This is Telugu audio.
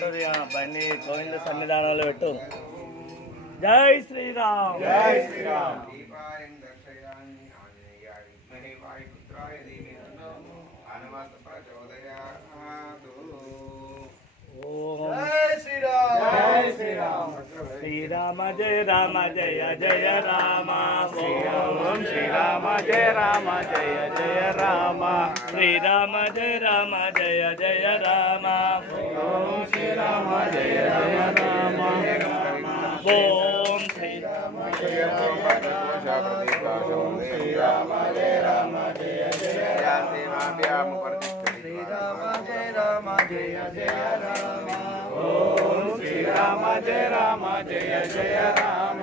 ఫోటో బండి గోవింద సన్నిధానంలో పెట్టు. జై శ్రీరామ్. జై శ్రీరామ్. శ్రీరామ జయ రామ జయ జయ రామ. ఓం శ్రీరామ జయ రామ జయ జయ రామ. శ్రీరామ జయ రామ జయ జయ రామ. ఓం శ్రీరామ జయ జయ రామ. ఓం శ్రీరామ జయ శ్రీరామ జయ రామ జయ జయ రామ. శ్రీరామ జయ రామ జయ జయ రామ. ఓం శ్రీరామ జయ రామ జయ జయ రామ.